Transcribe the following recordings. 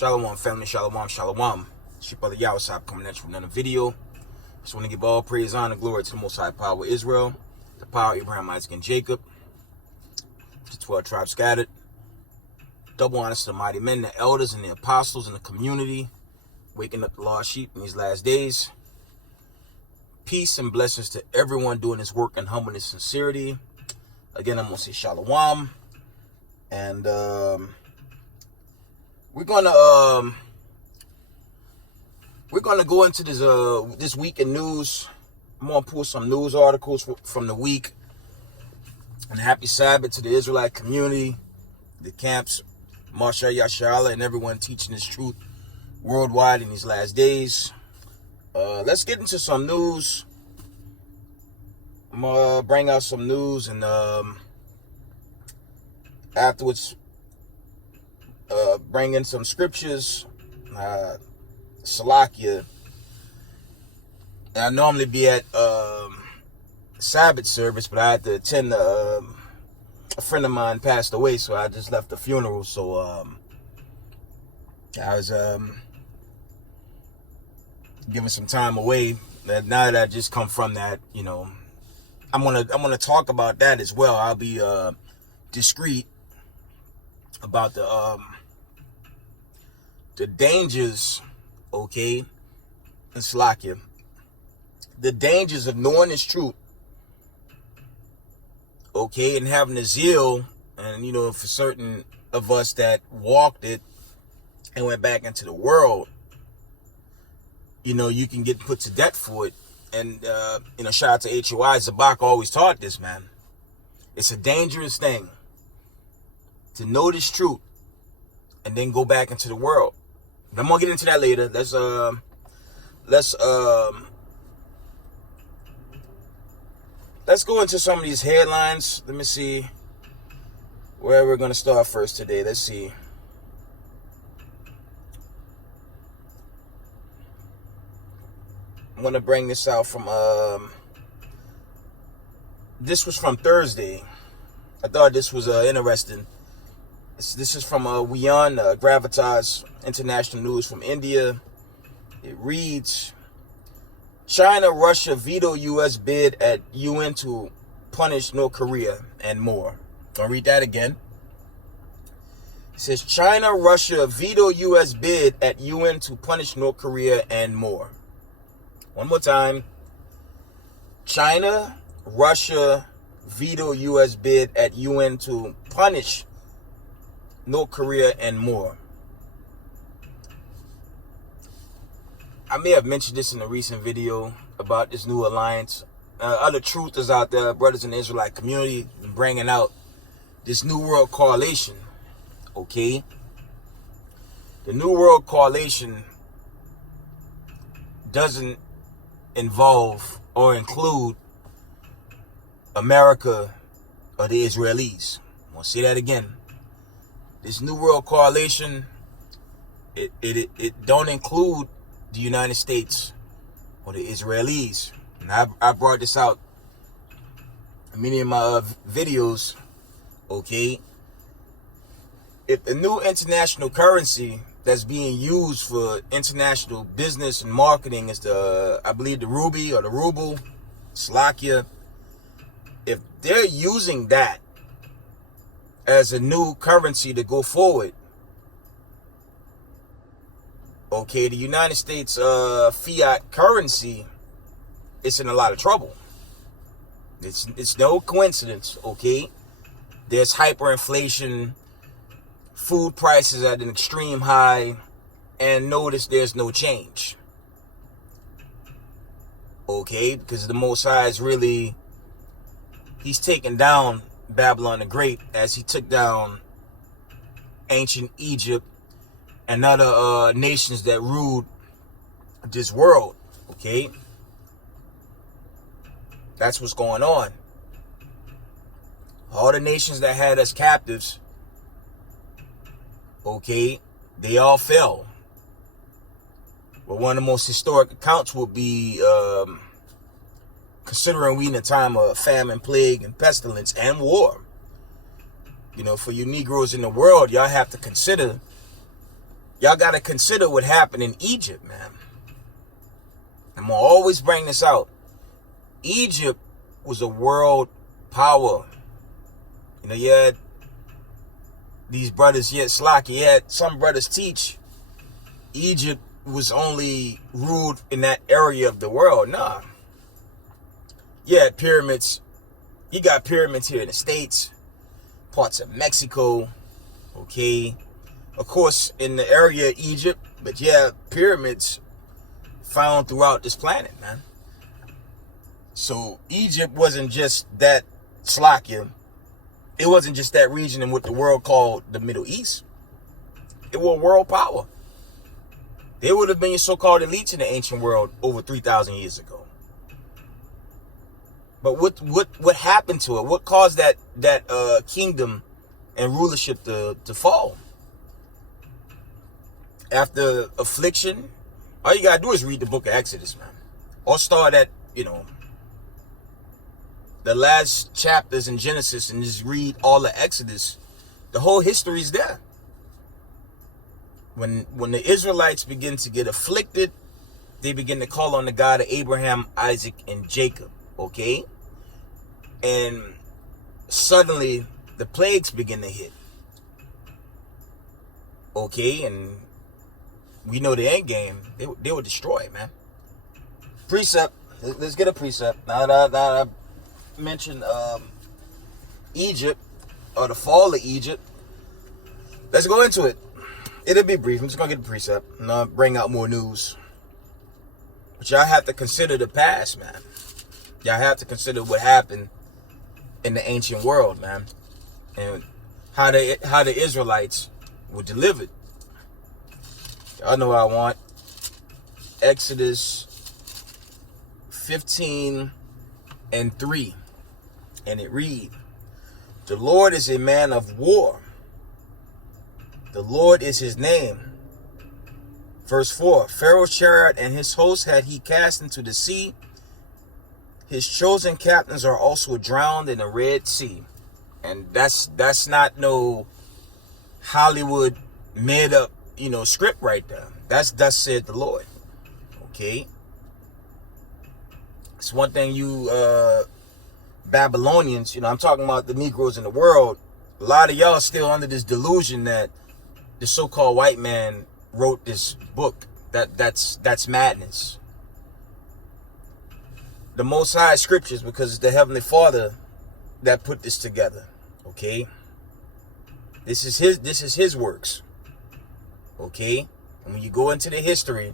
Shalom family, shalom, shalom. It's your brother Yawasab coming at you with another video. Just want to give all praise, honor, glory to the Most High Power of Israel, the power of Abraham, Isaac, and Jacob, the 12 tribes scattered. Double honor to the mighty men, the elders, and the apostles in the community, waking up the lost sheep in these last days. Peace and blessings to everyone doing this work in humbleness and sincerity. Again, I'm going to say shalom. And we're gonna go into this week in news. I'm gonna pull some news articles from the week. And happy Sabbath to the Israelite community, the camps, Masha Yashala, and everyone teaching this truth worldwide in these last days. Let's get into some news. I'm gonna bring out some news, and afterwards bring in some scriptures. Salakia. I normally be at Sabbath service, but I had to attend a friend of mine passed away, so I just left the funeral. So I was giving some time away. Now that I just come from that, you know, I'm gonna talk about that as well. I'll be discreet about the dangers, okay, and Salakia, the dangers of knowing this truth, okay, and having the zeal, and, you know, for certain of us that walked it and went back into the world, you know, you can get put to death for it. And, you know, shout out to HOI, Zabak always taught this, man. It's a dangerous thing to know this truth and then go back into the world. But I'm gonna get into that later. Let's go into some of these headlines. Let me see where we're gonna start first today. Let's see. I'm gonna bring this out from this was from Thursday. I thought this was interesting. This is from Wian, Gravitas International News from India. It reads, China, Russia veto U.S. bid at UN to punish North Korea and more. I'll read that again. It says, China, Russia veto U.S. bid at UN to punish North Korea and more. One more time. China, Russia veto U.S. bid at UN to punish North Korea and more. I may have mentioned this in a recent video about this new alliance. Other truthers out there, brothers in the Israelite community, bringing out this New World Coalition. Okay? The New World Coalition doesn't involve or include America or the Israelis. I'm going to say that again. This New World Coalition, it don't include the United States or the Israelis. And I brought this out in many of my videos, okay? If the new international currency that's being used for international business and marketing is I believe the Ruby or the Ruble, Slovakia, if they're using that as a new currency to go forward, okay, the United States fiat currency is in a lot of trouble. It's no coincidence, okay? There's hyperinflation, food prices at an extreme high, and notice there's no change. Okay, because the Most High is really, he's taking down Babylon the Great as he took down ancient Egypt and other nations that ruled this world. Okay, that's what's going on. All the nations that had us captives, okay, they all fell. But one of the most historic accounts will be considering we in a time of famine, plague, and pestilence, and war. You know, for you Negroes in the world, y'all have to consider y'all got to consider what happened in Egypt, man. I'm going to always bring this out. Egypt was a world power. You know, you had these brothers, Slocky, you had some brothers teach Egypt was only ruled in that area of the world. Nah. You had pyramids. You got pyramids here in the States, parts of Mexico, okay? Of course, in the area of Egypt, but you have pyramids found throughout this planet, man. So Egypt wasn't just that Slovakia. It wasn't just that region in what the world called the Middle East. It was a world power. They would have been your so-called elites in the ancient world over 3,000 years ago. But what happened to it? What caused that kingdom and rulership to fall? After affliction, all you gotta do is read the book of Exodus, man. Or start at, the last chapters in Genesis and just read all of Exodus. The whole history is there. When the Israelites begin to get afflicted, they begin to call on the God of Abraham, Isaac, and Jacob, okay? And suddenly the plagues begin to hit. Okay, and we know the end game. They were destroyed, man. Precept. Let's get a precept. Now that I mentioned Egypt, or the fall of Egypt, let's go into it. It'll be brief. I'm just going to get a precept and I'll bring out more news. But y'all have to consider the past, man. Y'all have to consider what happened in the ancient world, man. And how the Israelites were delivered. Y'all know what I want. Exodus 15 and 3. And it reads, "The Lord is a man of war. The Lord is his name." Verse 4, "Pharaoh's chariot and his host had he cast into the sea. His chosen captains are also drowned in the Red Sea." And that's not no Hollywood made up, script right there. That's thus said the Lord. Okay. It's one thing you Babylonians, I'm talking about the Negroes in the world. A lot of y'all still under this delusion that the so-called white man wrote this book. That's madness. The Most High Scriptures, because it's the Heavenly Father that put this together. Okay? This is his works. Okay? And when you go into the history,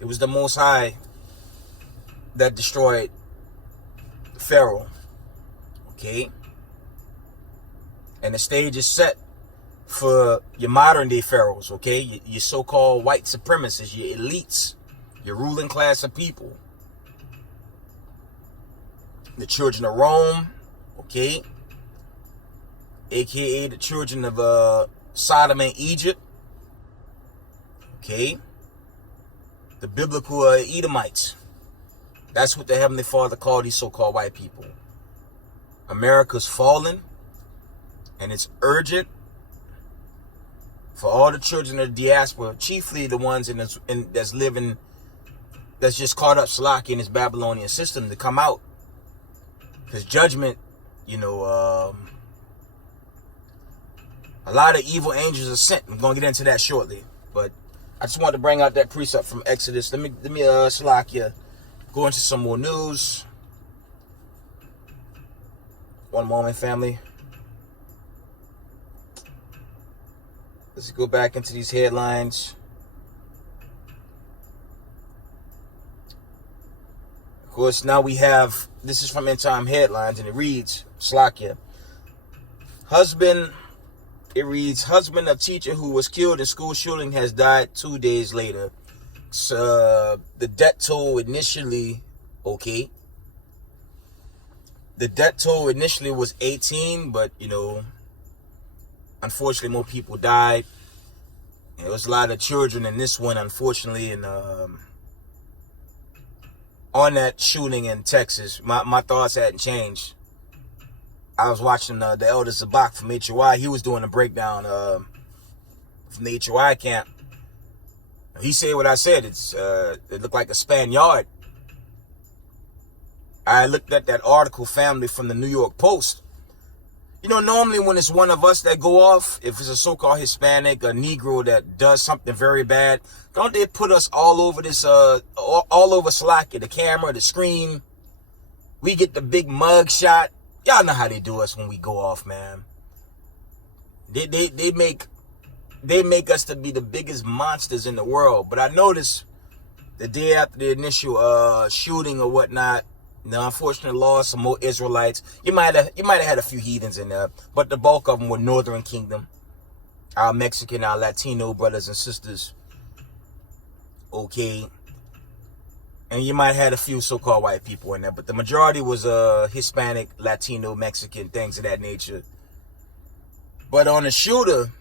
it was the Most High that destroyed Pharaoh. Okay? And the stage is set for your modern day pharaohs, okay? Your so-called white supremacists, your elites, your ruling class of people. The children of Rome, okay? AKA the children of Sodom and Egypt. Okay? The biblical Edomites. That's what the Heavenly Father called these so-called white people. America's fallen, and it's urgent for all the children of the diaspora, chiefly the ones that's living, that's just caught up slack in this Babylonian system, to come out. Because judgment, a lot of evil angels are sent. I'm going to get into that shortly. But I just wanted to bring out that precept from Exodus. Let me Salakia, go into some more news. One moment, family. Let's go back into these headlines. Of course, now we have, this is from End Time Headlines, and it reads, Slakia. Husband of teacher who was killed in school shooting has died 2 days later. So, the death toll initially, okay. The death toll initially was 18, but, unfortunately more people died. There was a lot of children in this one, unfortunately, and on that shooting in Texas, my thoughts hadn't changed. I was watching the Elder Zabak from HOI. He was doing a breakdown from the HOI camp. He said what I said. It looked like a Spaniard. I looked at that article, family, from the New York Post. You know, normally when it's one of us that go off, if it's a so-called Hispanic, a Negro that does something very bad, don't they put us all over this, all over Slovakia, the camera, the screen? We get the big mug shot. Y'all know how they do us when we go off, man. They make us to be the biggest monsters in the world. But I noticed the day after the initial shooting or whatnot, the unfortunate loss, some more Israelites. You might have had a few heathens in there, but the bulk of them were Northern Kingdom, our Mexican, our Latino brothers and sisters. Okay, and you might have had a few so-called white people in there, but the majority was Hispanic, Latino, Mexican, things of that nature. But on the shooter,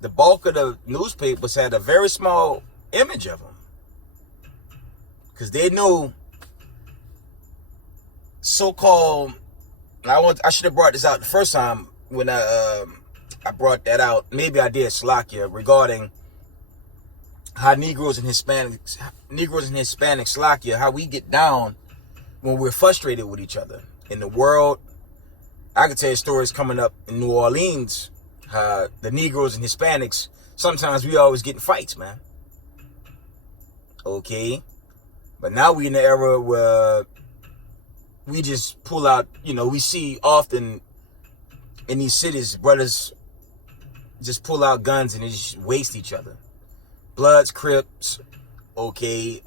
the bulk of the newspapers had a very small image of him, because they knew so-called, I should have brought this out the first time when I brought that out. Maybe I did, Slovakia, regarding how Negroes and Hispanics, Slovakia, how we get down when we're frustrated with each other. In the world, I could tell you stories coming up in New Orleans, the Negroes and Hispanics, sometimes we always get in fights, man. Okay? But now we in the era where we just pull out, you know, we see often in these cities, brothers just pull out guns and they just waste each other. Bloods, Crips, okay,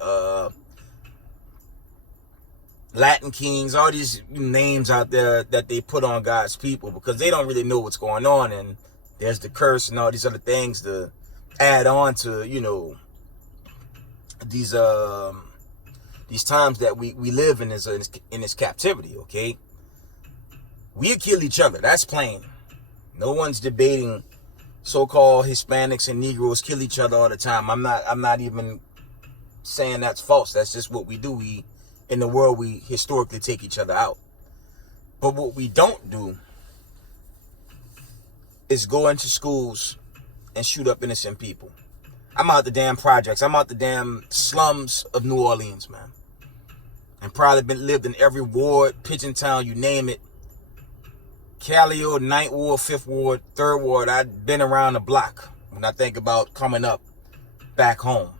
Latin Kings, all these names out there that they put on God's people because they don't really know what's going on. And there's the curse and all these other things to add on to, you know, these times that we live in this captivity, okay? We kill each other. That's plain. No one's debating so-called Hispanics and Negroes kill each other all the time. I'm not even saying that's false. That's just what we do. In the world, we historically take each other out. But what we don't do is go into schools and shoot up innocent people. I'm out the damn projects. I'm out the damn slums of New Orleans, man. And probably lived in every ward, Pigeon Town, you name it. Callio, 9th Ward, 5th Ward, 3rd Ward. I've been around the block when I think about coming up back home.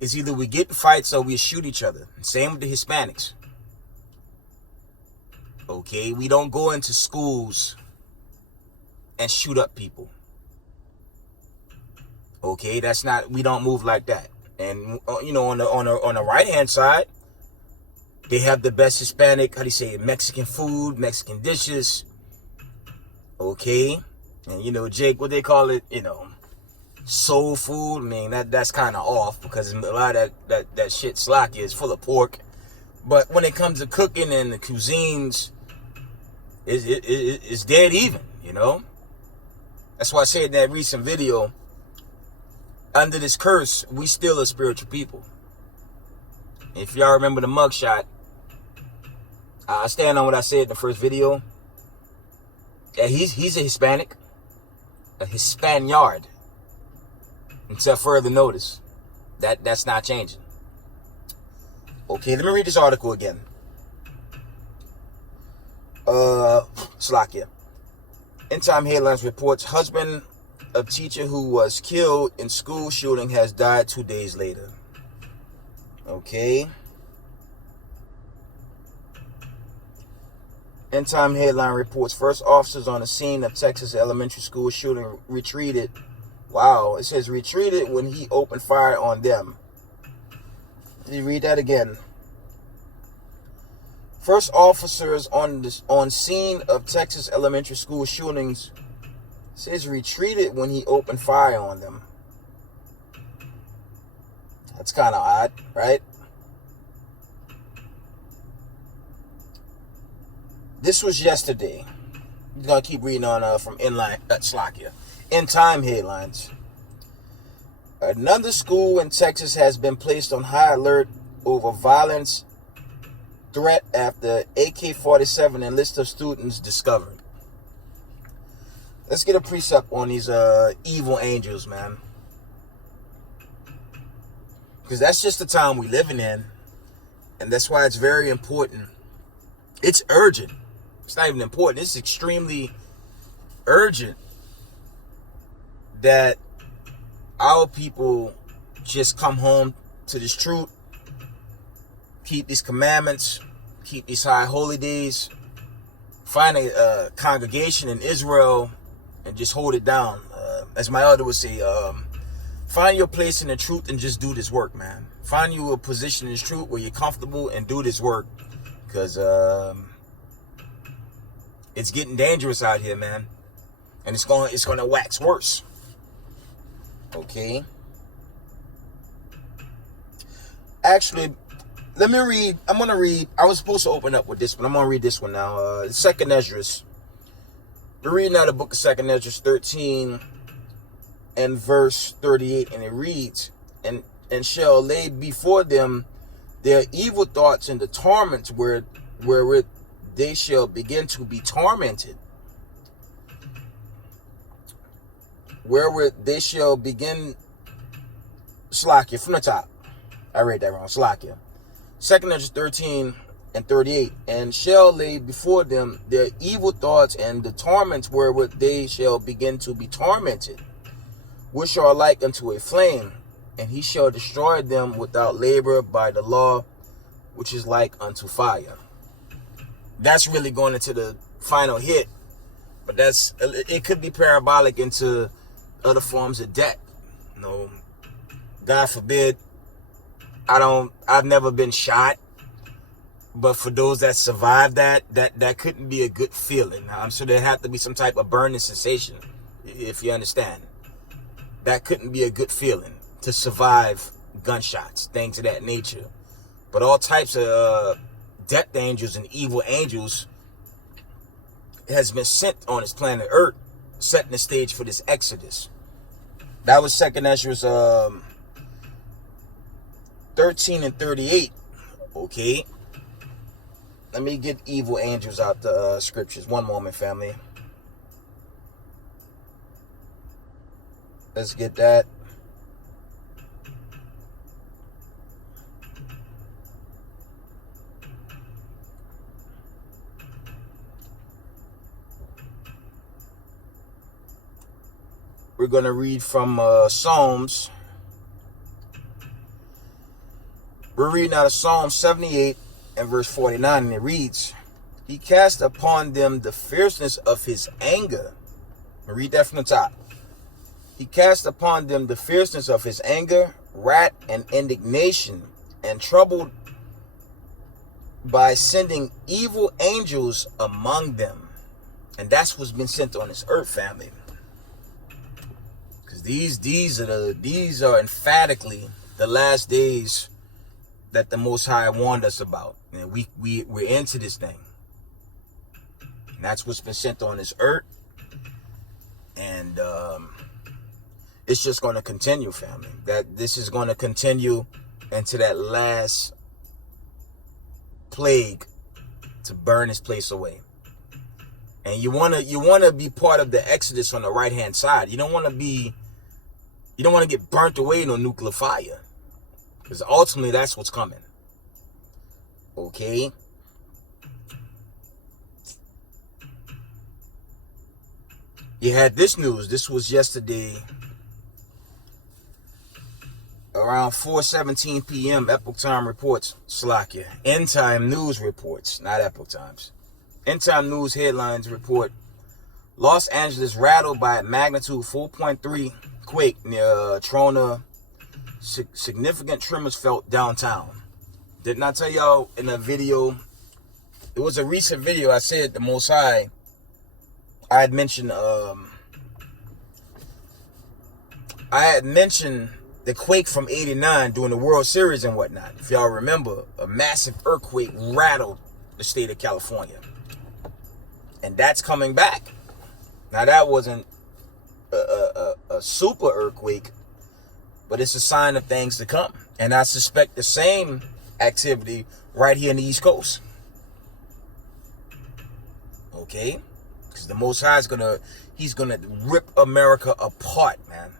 It's either we get in fights or we shoot each other. Same with the Hispanics. Okay, we don't go into schools and shoot up people. Okay, that's not, we don't move like that. And you know, on the right hand side, they have the best Hispanic, how do you say it, Mexican food, Mexican dishes. Okay, and you know, Jake, what they call it, you know, soul food. I mean, that's kind of off because a lot of that shit Slovakia is full of pork. But when it comes to cooking and the cuisines, it's dead even, you know. That's why I said in that recent video, under this curse, we still are spiritual people. If y'all remember the mugshot, I stand on what I said in the first video. Yeah, he's a Hispanic, a Hispaniard. Until further notice, that's not changing. Okay, let me read this article again. Slovakia. End Time Headlines reports husband of teacher who was killed in school shooting has died 2 days later. Okay. End Time Headline reports first officers on the scene of Texas elementary school shooting retreated. Wow, it says retreated when he opened fire on them. Did you read that again? First officers on scene of Texas elementary school shootings says retreated when he opened fire on them. That's kind of odd, right? This was yesterday. You're going to keep reading on from Slovakia. End Time Headlines. Another school in Texas has been placed on high alert over violence threat after AK-47 and list of students discovered. let's get a precept on these evil angels, man. Because that's just the time we're living in. And that's why it's very important. It's urgent. It's not even important. It's extremely urgent that our people just come home to this truth, keep these commandments, keep these high holy days, find a congregation in Israel and just hold it down. As my elder would say, find your place in the truth and just do this work, man. Find you a position in this truth where you're comfortable and do this work. Because it's getting dangerous out here, man. And it's going to wax worse. Okay? Actually, let me read. I'm going to read. I was supposed to open up with this, but I'm going to read this one now. Second Ezra. We're reading out the book of Second Ezra 13 and verse 38, and it reads, and shall lay before them their evil thoughts and the torments wherewith they shall begin to be tormented. Wherewith they shall begin, Slakia, from the top. I read that wrong, Slakia. Second Ezra 13 and 38, and shall lay before them their evil thoughts and the torments wherewith they shall begin to be tormented, which are like unto a flame, and he shall destroy them without labor by the law, which is like unto fire. That's really going into the final hit, but it could be parabolic into other forms of debt. You know, God forbid, I've never been shot, but for those that survived that couldn't be a good feeling. I'm sure there had to be some type of burning sensation, if you understand. That couldn't be a good feeling to survive gunshots, things of that nature. But all types of death angels and evil angels has been sent on this planet Earth, setting the stage for this Exodus. That was Second Ezra 13 and 38. Okay. Let me get evil angels out the scriptures. One moment, family. Let's get that. We're going to read from Psalms. We're reading out of Psalm 78 and verse 49, and it reads, he cast upon them the fierceness of his anger. Read that from the top. He cast upon them the fierceness of his anger, wrath, and indignation, and troubled by sending evil angels among them. And that's what's been sent on this earth, family. Because these are emphatically the last days that the Most High warned us about. And we're into this thing. And that's what's been sent on this earth. And it's just going to continue, family. That this is going to continue into that last plague to burn this place away. And you want to be part of the Exodus on the right hand side. You don't want to get burnt away in a nuclear fire, because ultimately that's what's coming. Okay. You had this news. This was yesterday around 4:17 p.m. Epoch Time reports. Slakia. End Time News reports, not Epoch Times. End Time News headlines report: Los Angeles rattled by a magnitude 4.3 quake near Trona. Significant tremors felt downtown. Didn't I tell y'all in a video? It was a recent video. I said the Most High. I had mentioned the quake from '89 during the World Series and whatnot. If y'all remember, a massive earthquake rattled the state of California. And that's coming back. Now, that wasn't a super earthquake, but it's a sign of things to come. And I suspect the same activity right here in the East Coast. Okay? Because the Most High is he's gonna rip America apart, man,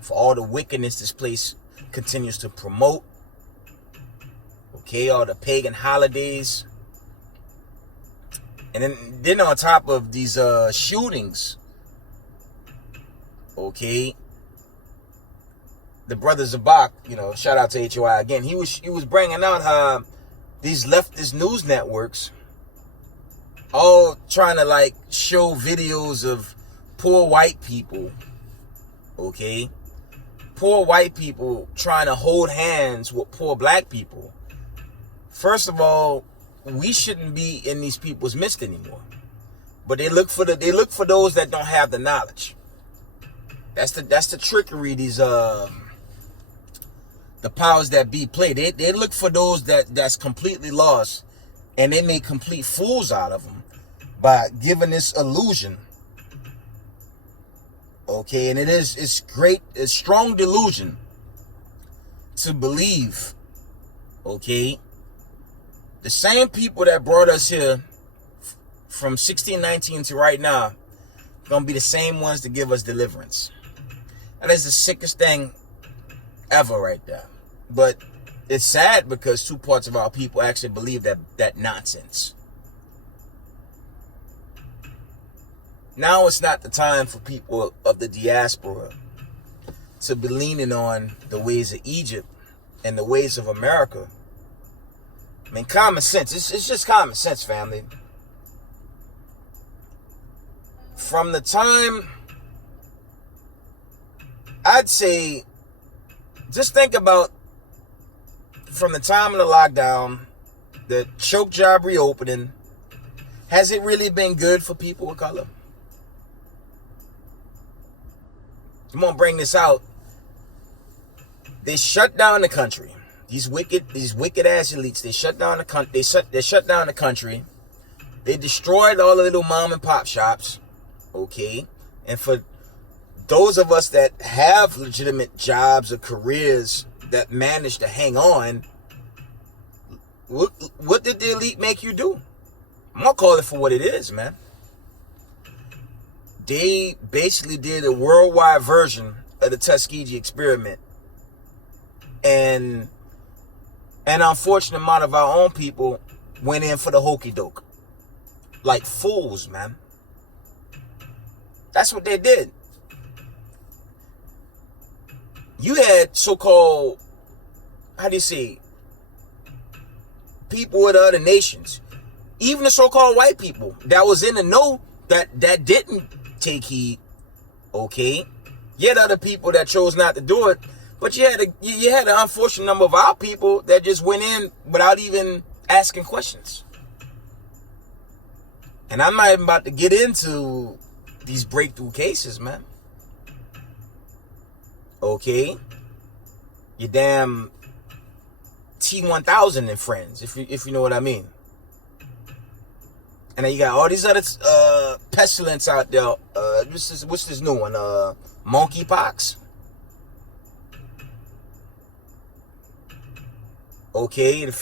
for all the wickedness this place continues to promote. Okay, all the pagan holidays. And then on top of these shootings, okay, the brother Zabak, shout out to HOI again, he was bringing out how these leftist news networks all trying to like show videos of poor white people, okay, poor white people trying to hold hands with poor black people. First of all, we shouldn't be in these people's midst anymore. But they look for those that don't have the knowledge. That's the trickery these the powers that be play. They look for those that's completely lost, and they make complete fools out of them by giving this illusion. Okay, and it's strong delusion to believe, okay, the same people that brought us here from 1619 to right now gonna be the same ones to give us deliverance. That is the sickest thing ever right there. But it's sad because two parts of our people actually believe that nonsense. Now it's not the time for people of the diaspora to be leaning on the ways of Egypt and the ways of America. I mean, common sense. It's just common sense, family. From the time, I'd say, just think about from the time of the lockdown, the choke job reopening, has it really been good for people of color? I'm gonna bring this out. They shut down the country. These wicked ass elites. They shut down the country. They shut down the country. They destroyed all the little mom and pop shops. Okay, and for those of us that have legitimate jobs or careers that manage to hang on, what did the elite make you do? I'm gonna call it for what it is, man. They basically did a worldwide version of the Tuskegee experiment. And an unfortunate amount of our own people went in for the hokey doke. Like fools, man. That's what they did. You had so-called, how do you say, people of other nations. Even the so-called white people that was in the know that didn't take heed, okay? You had other people that chose not to do it, but you had an unfortunate number of our people that just went in without even asking questions. And I'm not even about to get into these breakthrough cases, man. Okay? Your damn T-1000 and friends, if you know what I mean. And then you got all these other pestilence out there. What's this new one? Monkeypox. Okay, and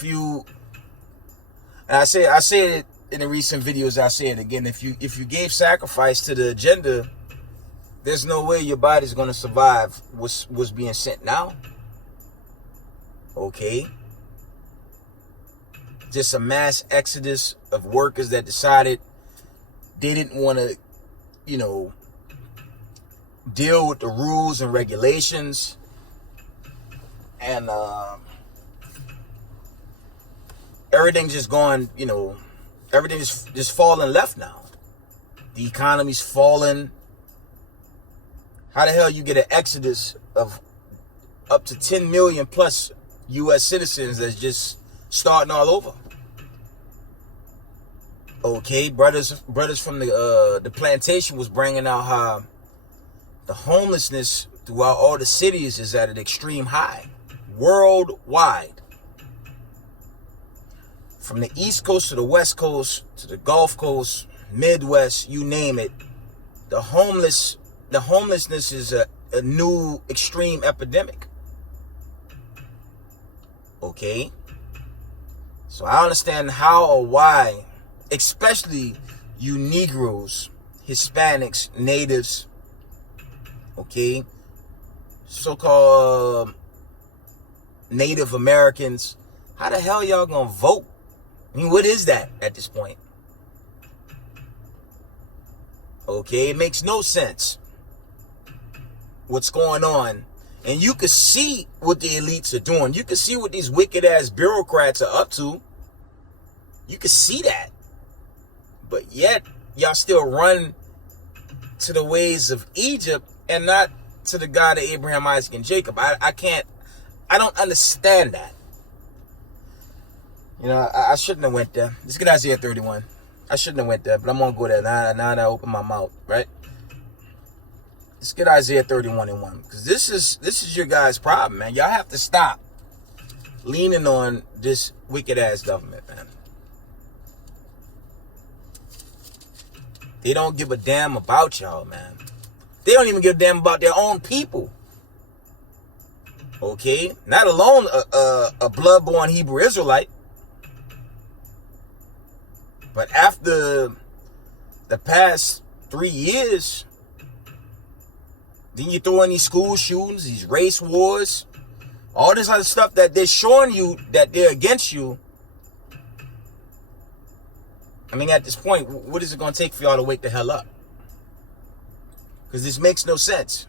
I said it in the recent videos. I say it again. If you gave sacrifice to the agenda, there's no way your body's gonna survive what's being sent now. Okay. Just a mass exodus of workers that decided they didn't want to, deal with the rules and regulations. And everything's just gone, everything's just falling left now. The economy's falling. How the hell you get an exodus of up to 10 million plus U.S. citizens that's just starting all over? Okay, brothers from the plantation was bringing out how the homelessness throughout all the cities is at an extreme high, worldwide. From the East Coast to the West Coast to the Gulf Coast, Midwest, you name it, the homelessness is a new extreme epidemic. Okay? So I understand how or why, especially you Negroes Hispanics, natives, okay, so-called Native Americans. How the hell y'all gonna vote? I mean, what is that at this point? Okay, it makes no sense what's going on. And you can see what the elites are doing. You can see what these wicked ass bureaucrats are up to. You can see that. But yet, y'all still run to the ways of Egypt and not to the God of Abraham, Isaac, and Jacob. I don't understand that. You know, I shouldn't have went there. Let's get Isaiah 31. I shouldn't have went there, but I'm going to go there now that I open my mouth, right? Let's get Isaiah 31:1, because this is your guys' problem, man. Y'all have to stop leaning on this wicked ass government, man. They don't give a damn about y'all, man. They don't even give a damn about their own people. Okay, not alone a blood-born Hebrew Israelite, but after the past 3 years. Then you throw in these school shootings, these race wars, all this other stuff that they're showing you that they're against you. I mean, at this point, what is it going to take for y'all to wake the hell up? Because this makes no sense.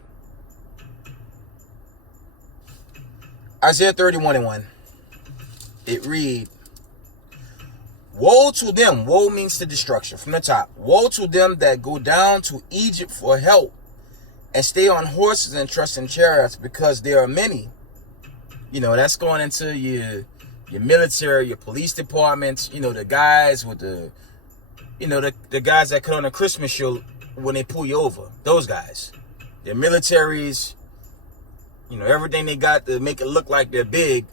Isaiah 31:1. It reads, woe to them. Woe means to destruction. From the top. Woe to them that go down to Egypt for help, and stay on horses and trust in chariots, because there are many. You know, that's going into your military, your police departments, you know, the guys with the, you know, the guys that cut on a Christmas show when they pull you over. Those guys. Their militaries, you know, everything they got to make it look like they're big,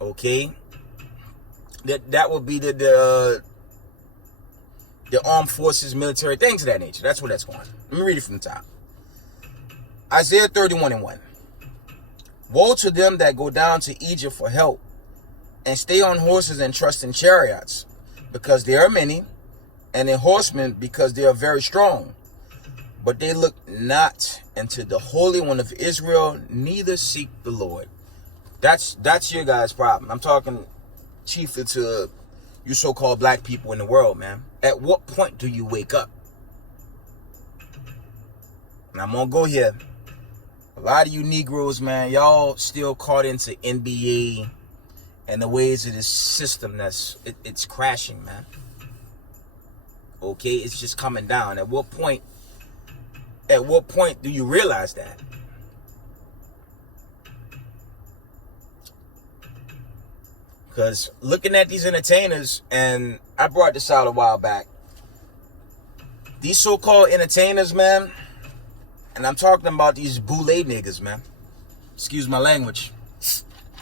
okay? That would be the armed forces, military, things of that nature. That's where that's going. Let me read it from the top. Isaiah 31:1. Woe to them that go down to Egypt for help, and stay on horses and trust in chariots, because there are many, and in horsemen, because they are very strong. But they look not into the Holy One of Israel, neither seek the Lord. That's your guys' problem. I'm talking chiefly to you so-called black people in the world, man. At what point do you wake up? And I'm gonna go here. A lot of you Negroes, man, y'all still caught into NBA and the ways of this system it's crashing, man. Okay, it's just coming down. At what point do you realize that? Because looking at these entertainers, and I brought this out a while back, these so-called entertainers, man, and I'm talking about these boule niggas, man. Excuse my language.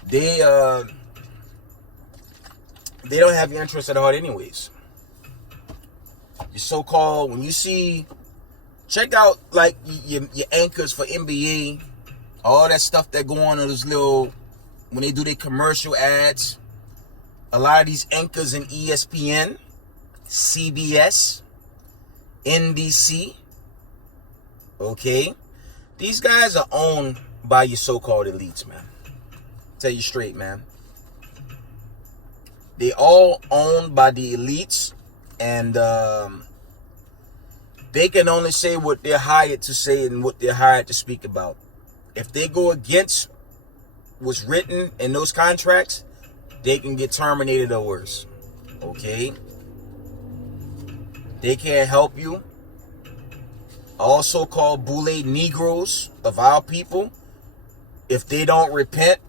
They don't have your interest at heart anyways. Your so-called, when you see, check out like your anchors for NBA, all that stuff that go on those little, when they do their commercial ads. A lot of these anchors in ESPN, CBS, NBC, okay? These guys are owned by your so-called elites, man. Tell you straight, man. They all owned by the elites, and they can only say what they're hired to say and what they're hired to speak about. If they go against what's written in those contracts, they can get terminated or worse. Okay? They can't help you. All so-called boule Negroes of our people, if they don't repent,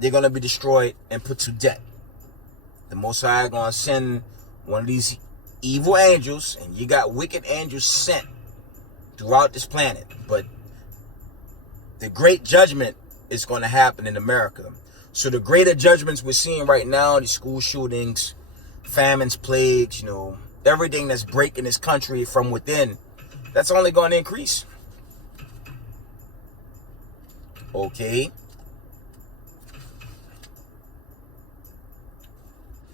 they're going to be destroyed and put to death. The Most High going to send one of these evil angels, and you got wicked angels sent throughout this planet. But the great judgment is going to happen in America. So the greater judgments we're seeing right now, these school shootings, famines, plagues, you know, everything that's breaking this country from within, that's only going to increase. Okay?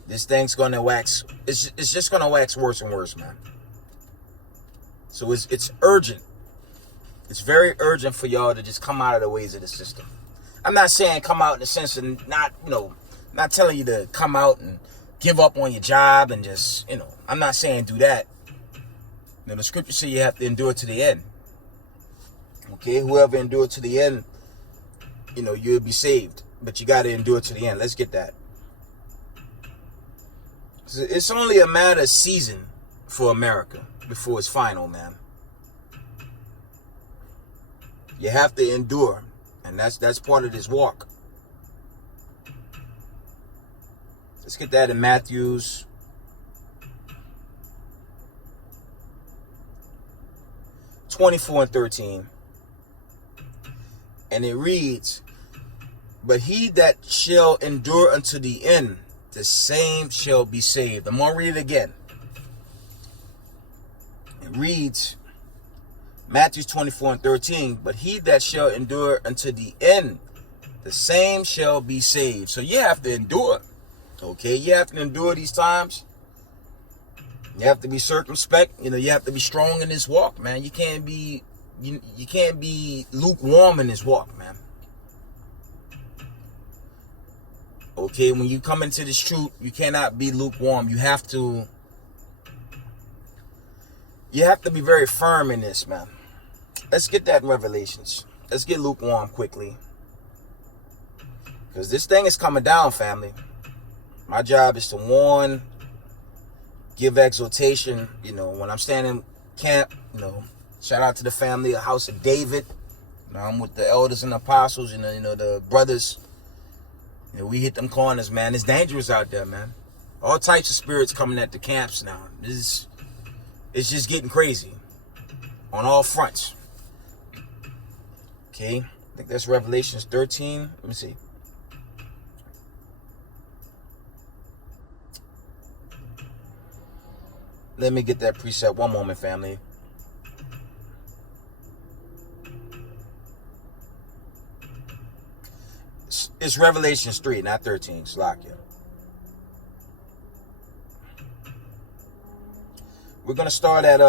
This thing's going to wax, it's just going to wax worse and worse, man. So it's urgent. It's very urgent for y'all to just come out of the ways of the system. I'm not saying come out in the sense of not, not telling you to come out and give up on your job and just, I'm not saying do that. The scripture says you have to endure to the end. Okay, whoever endured to the end, you'll be saved. But you got to endure to the end. Let's get that. It's only a matter of season for America before it's final, man. You have to endure, and that's part of this walk. Let's get that in Matthew's 24:13. And it reads, "But he that shall endure unto the end, the same shall be saved." I'm going to read it again. It reads, Matthew 24:13, "But he that shall endure unto the end, the same shall be saved." So you have to endure. Okay, you have to endure these times. You have to be circumspect. You have to be strong in this walk, man. You can't be you can't be lukewarm in this walk, man. Okay, when you come into this truth, you cannot be lukewarm. You have to be very firm in this, man. Let's get that in Revelations. Let's get lukewarm quickly. Because this thing is coming down, family. My job is to warn, give exhortation. When I'm standing camp, shout out to the family, the house of David. I'm with the elders and apostles, the brothers. We hit them corners, man. It's dangerous out there, man. All types of spirits coming at the camps now. It's just getting crazy on all fronts. Okay, I think that's Revelations 13. Let me see. Let me get that precept. One moment, family. It's Revelations 3, not 13. Slakia. We're going to start at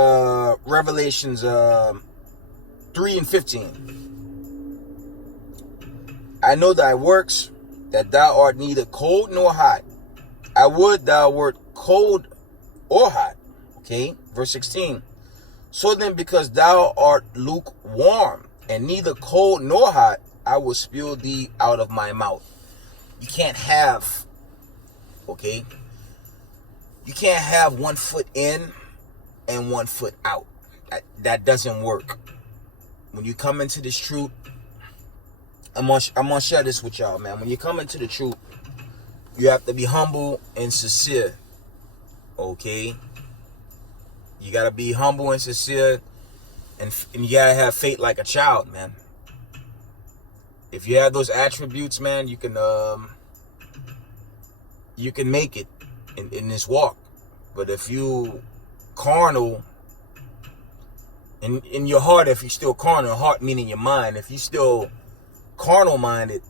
Revelations 3:15. "I know thy works, that thou art neither cold nor hot. I would thou wert cold or hot." Okay, verse 16. "So then, because thou art lukewarm, and neither cold nor hot, I will spew thee out of my mouth." You can't have, you can't have 1 foot in and 1 foot out. That doesn't work. When you come into this truth, I'm gonna share this with y'all, man. When you come into the truth, you have to be humble and sincere. Okay? You gotta be humble and sincere, and you gotta have faith like a child, man. If you have those attributes, man, you can make it in this walk. But if you carnal in your heart, if you're still carnal, heart meaning your mind, if you still carnal minded,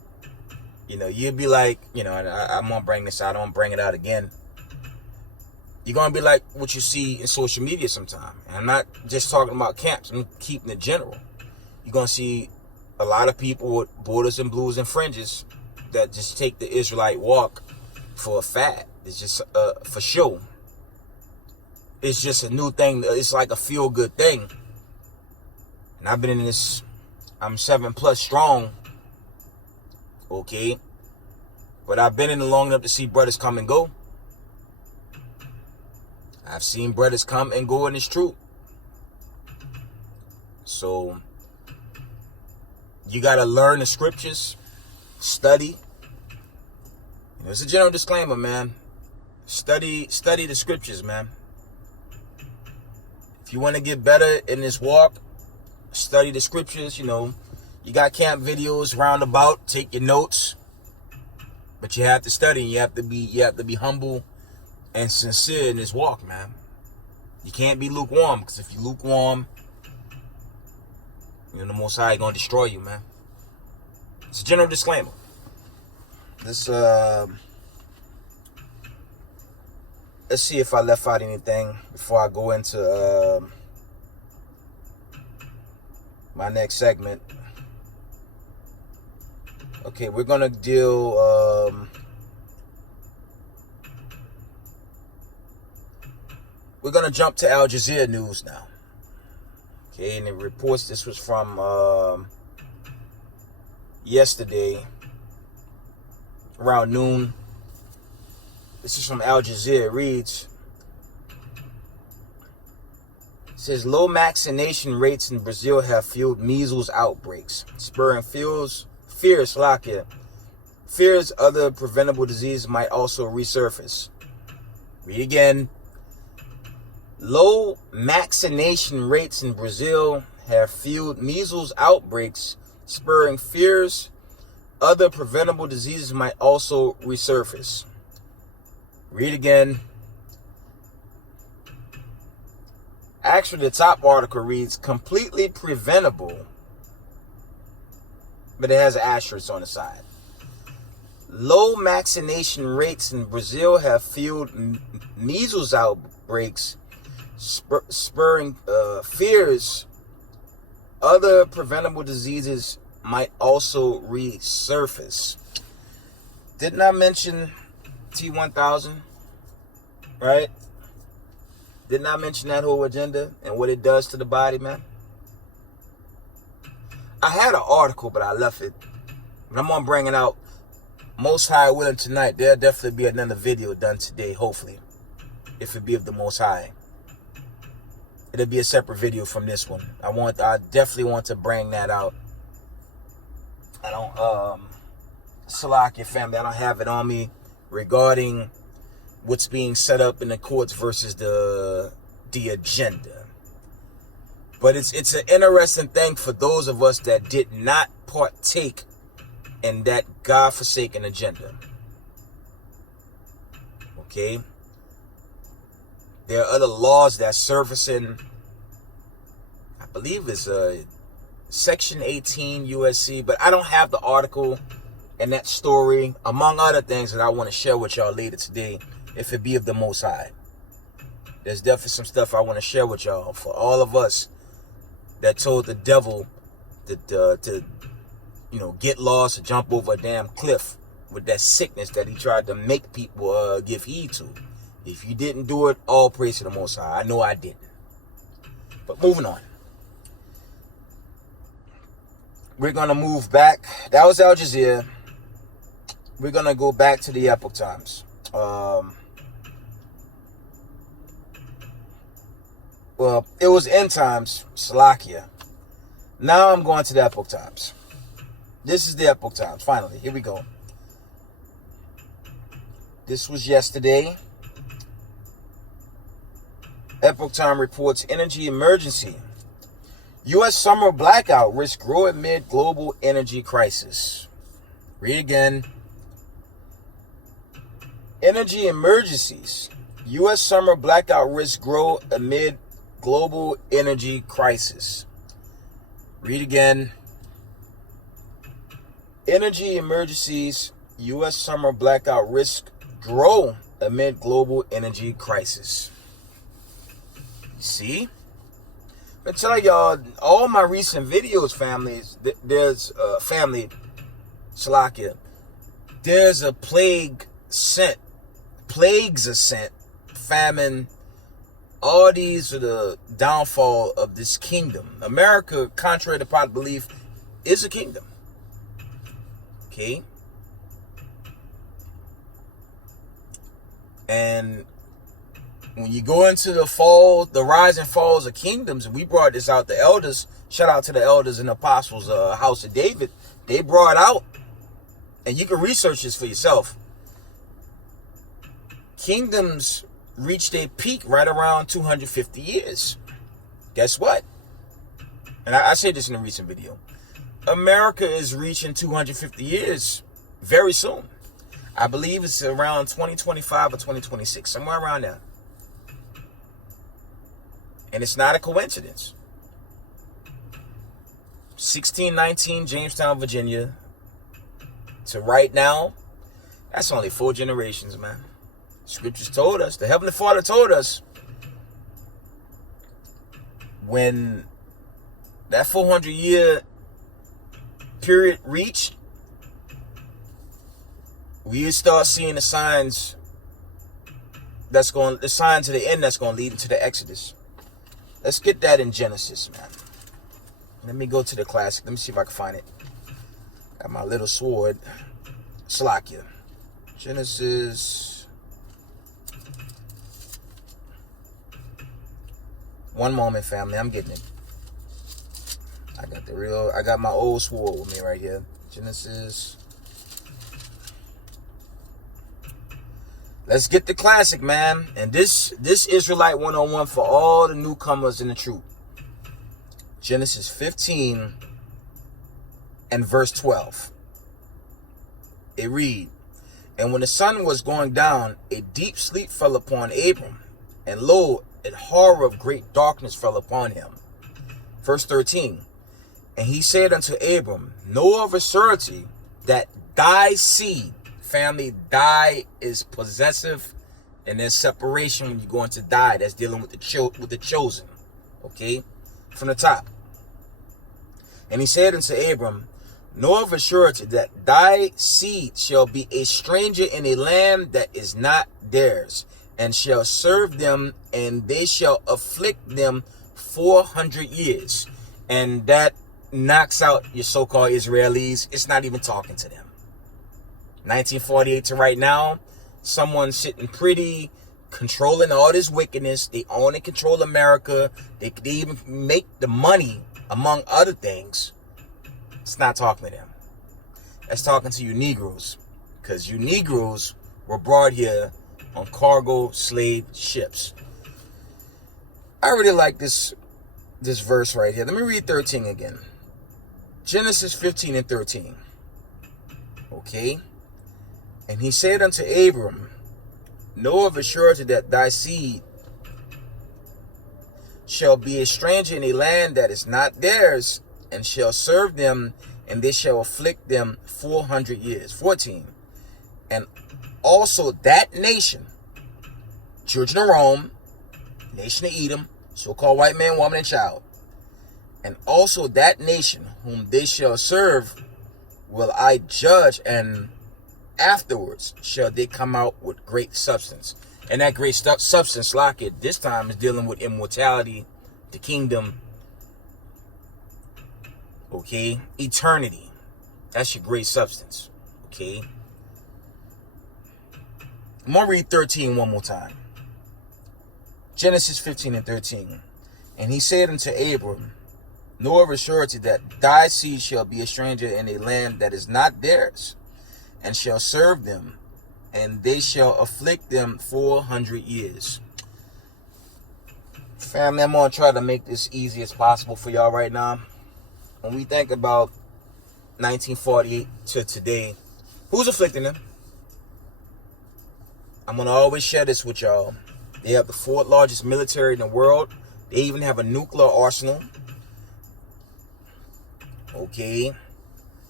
you'd be like, I'm gonna bring this out, I'm gonna bring it out again. You're gonna be like what you see in social media sometimes. And I'm not just talking about camps, I'm keeping it general. You're gonna see a lot of people with borders and blues and fringes that just take the Israelite walk for a fad. It's just for show. It's just a new thing. It's like a feel-good thing. And I've been in this, I'm 7+ strong. Okay? But I've been in it long enough to see brothers come and go. I've seen brothers come and go in this truth. So you got to learn the scriptures, study. It's a general disclaimer, man. Study the scriptures, man. If you want to get better in this walk, study the scriptures. You got camp videos roundabout. Take your notes, but you have to study. You have to be humble and sincere in this walk, man. You can't be lukewarm, because if you're lukewarm, the Most High gonna destroy you, man. It's a general disclaimer. Let's see if I left out anything before I go into my next segment. Okay, we're gonna deal. We're gonna jump to Al Jazeera news now. Okay, and it reports, this was from yesterday around noon. This is from Al Jazeera. It reads, it says, low vaccination rates in Brazil have fueled measles outbreaks, spurring fears other preventable diseases might also resurface. Read again. Low vaccination rates in Brazil have fueled measles outbreaks, spurring fears other preventable diseases might also resurface. Read again. Actually, the top article reads, completely preventable, but it has an asterisk on the side. Low vaccination rates in Brazil have fueled measles outbreaks, spurring fears other preventable diseases might also resurface. Didn't I mention T1000, right? Didn't I mention that whole agenda and what it does to the body, man? I had an article, but I left it. But I'm gonna bring it out. Most High willing tonight. There'll definitely be another video done today, hopefully, if it be of the Most High. It'll be a separate video from this one. I definitely want to bring that out. I don't, Salakia family, I don't have it on me regarding what's being set up in the courts versus the agenda. But it's an interesting thing for those of us that did not partake in that God-forsaken agenda. Okay? There are other laws that's surfacing. I believe it's Section 18 USC, but I don't have the article and that story, among other things that I want to share with y'all later today, if it be of the Most High. There's definitely some stuff I want to share with y'all for all of us that told the devil to get lost or jump over a damn cliff with that sickness that he tried to make people give heed to. If you didn't do it, all praise to the Most High. I know I didn't. But moving on. We're going to move back. That was Al Jazeera. We're going to go back to the Epoch Times. Well, it was End Times, Salakia. Now I'm going to the Epoch Times. This is the Epoch Times, finally. Here we go. This was yesterday. Epoch Time reports energy emergency. U.S. summer blackout risk grow amid global energy crisis. Read again. Energy emergencies. U.S. summer blackout risk grow amid global energy crisis. Read again. Energy emergencies. U.S. summer blackout risk grow amid global energy crisis. See? I tell y'all, all my recent videos, families, there's family, Salakia, there's a plagues ascent, famine. All these are the downfall of this kingdom. America, contrary to popular belief, is a kingdom. Okay? And when you go into the rise and falls of kingdoms, and we brought this out, the elders, shout out to the elders and apostles, House of David, they brought out, and you can research this for yourself, kingdoms reached a peak right around 250 years. Guess what? And I said this in a recent video. America is reaching 250 years very soon. I believe it's around 2025 or 2026, somewhere around there. And it's not a coincidence. 1619, Jamestown, Virginia, to right now, that's only 4 generations, man. Scriptures told us, the Heavenly Father told us, when that 400-year period reached, we start seeing the signs the signs of the end that's going to lead into the Exodus. Let's get that in Genesis, man. Let me go to the classic. Let me see if I can find it. Got my little sword. Slakia. Genesis. One moment, family. I'm getting it. I got my old sword with me right here. Genesis. Let's get the classic, man. And this Israelite 101 for all the newcomers in the truth. Genesis 15 and verse 12. It reads, "And when the sun was going down, a deep sleep fell upon Abram, and lo, a horror of great darkness fell upon him." Verse 13. "And he said unto Abram, Know of a surety that thy seed," family, die is possessive, and there's separation when you go into die. That's dealing with the chosen. Okay, from the top. "And he said unto Abram, Know of a surety that thy seed shall be a stranger in a land that is not theirs, and shall serve them, and they shall afflict them 400 years. And that knocks out your so-called Israelis. It's not even talking to them. 1948 to right now, someone sitting pretty, controlling all this wickedness. They own and control America. They even make the money, among other things. It's not talking to them. It's talking to you Negroes. Because you Negroes were brought here on cargo slave ships. I really like this verse right here. Let me read 13 again. Genesis 15 and 13. Okay. "And he said unto Abram, Know of a surety that thy seed shall be a stranger in a land that is not theirs, and shall serve them, and they shall afflict them 400 years. 14. "And also that nation," children of Rome, nation of Edom, so-called white man, woman, and child, "and also that nation whom they shall serve will I judge, and afterwards shall they come out with great substance." And that great substance, like it, this time is dealing with immortality, the kingdom, okay, eternity. That's your great substance, okay. I'm going to read 13 one more time. Genesis 15 and 13. "And he said unto Abram, Know of a surety that thy seed shall be a stranger in a land that is not theirs, and shall serve them, and they shall afflict them 400 years. Family, I'm going to try to make this easy as possible for y'all right now. When we think about 1948 to today, who's afflicting them? I'm going to always share this with y'all. They have the fourth largest military in the world. They even have a nuclear arsenal. Okay.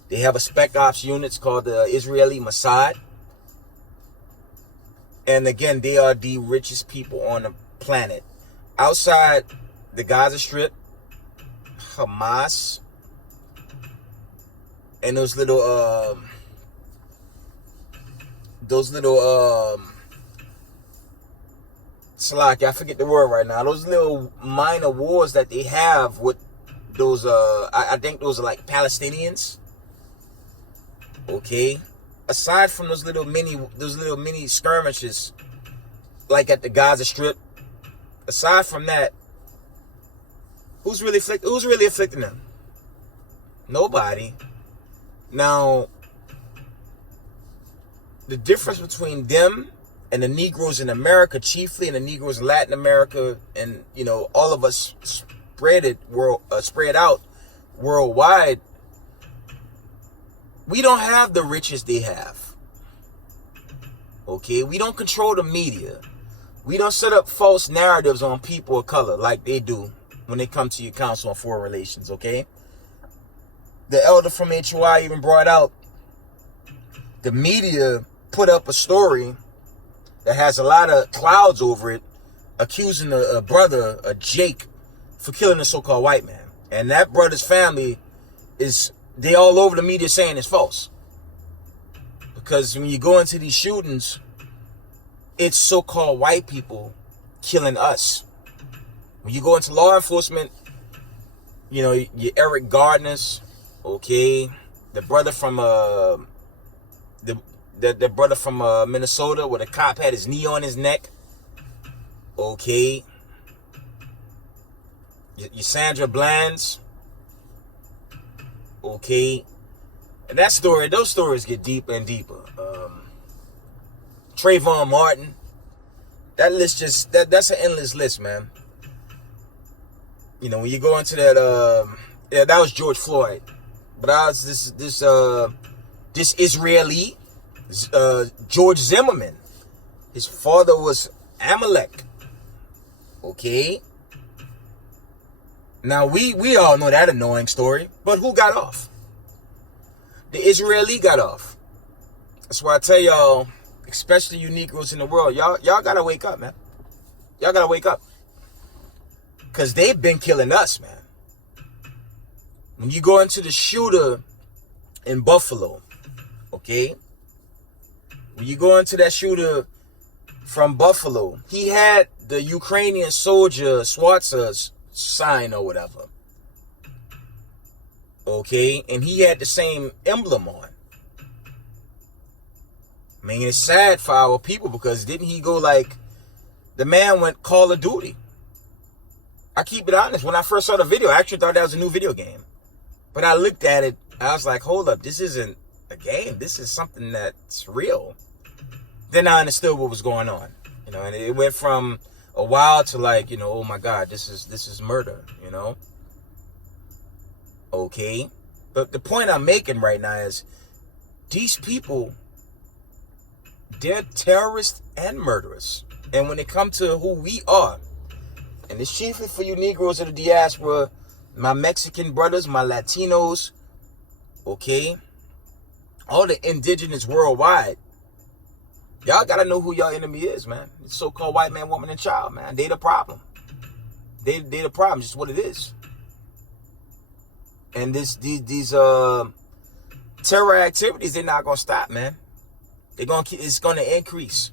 They have a spec ops units called the Israeli Mossad. And again, they are the richest people on the planet. Outside the Gaza Strip, Hamas, and those little Salaki, I forget the word right now. Those little minor wars that they have with those, I think those are like Palestinians. Okay, aside from those little mini skirmishes, like at the Gaza Strip. Aside from that, who's really afflicting them? Nobody. Now, the difference between them and the Negroes in America, chiefly, and the Negroes in Latin America, and all of us spread out worldwide, we don't have the riches they have. Okay, we don't control the media. We don't set up false narratives on people of color like they do when they come to your Council on Foreign Relations, okay? The elder from HOI even brought out, the media put up a story that has a lot of clouds over it, accusing a brother, Jake, for killing a so-called white man. And that brother's family they all over the media saying it's false. Because when you go into these shootings, it's so-called white people killing us. When you go into law enforcement, your Eric Gardners, okay, the brother from the brother from Minnesota, where the cop had his knee on his neck, okay, your Sandra Bland's, okay, and those stories get deeper and deeper. Trayvon Martin, that list that's an endless list, man. When you go into that, that was George Floyd, but I was this Israeli, George Zimmerman. His father was Amalek. Okay. Now we all know that annoying story, but who got off? The Israeli got off. That's why I tell y'all, especially you Negroes in the world, y'all gotta wake up, man. Y'all gotta wake up. Because they've been killing us, man. When you go into the shooter in Buffalo, okay? When you go into that shooter from Buffalo, he had the Ukrainian soldier Swartz's sign or whatever. Okay? And he had the same emblem on. I mean, it's sad for our people because didn't he go the man went Call of Duty. I keep it honest. When I first saw the video, I actually thought that was a new video game. But I looked at it, I was like, hold up, this isn't a game. This is something that's real. Then I understood what was going on. And it went from a while to oh my God, this is murder, Okay. But the point I'm making right now is these people, they're terrorists and murderers. And when it comes to who we are, and it's chiefly for you Negroes of the diaspora, my Mexican brothers, my Latinos, okay? All the indigenous worldwide. Y'all gotta know who your enemy is, man. It's so-called white man, woman, and child, man. They the problem. They the problem, just what it is. And these terror activities, they're not gonna stop, man. It's gonna increase.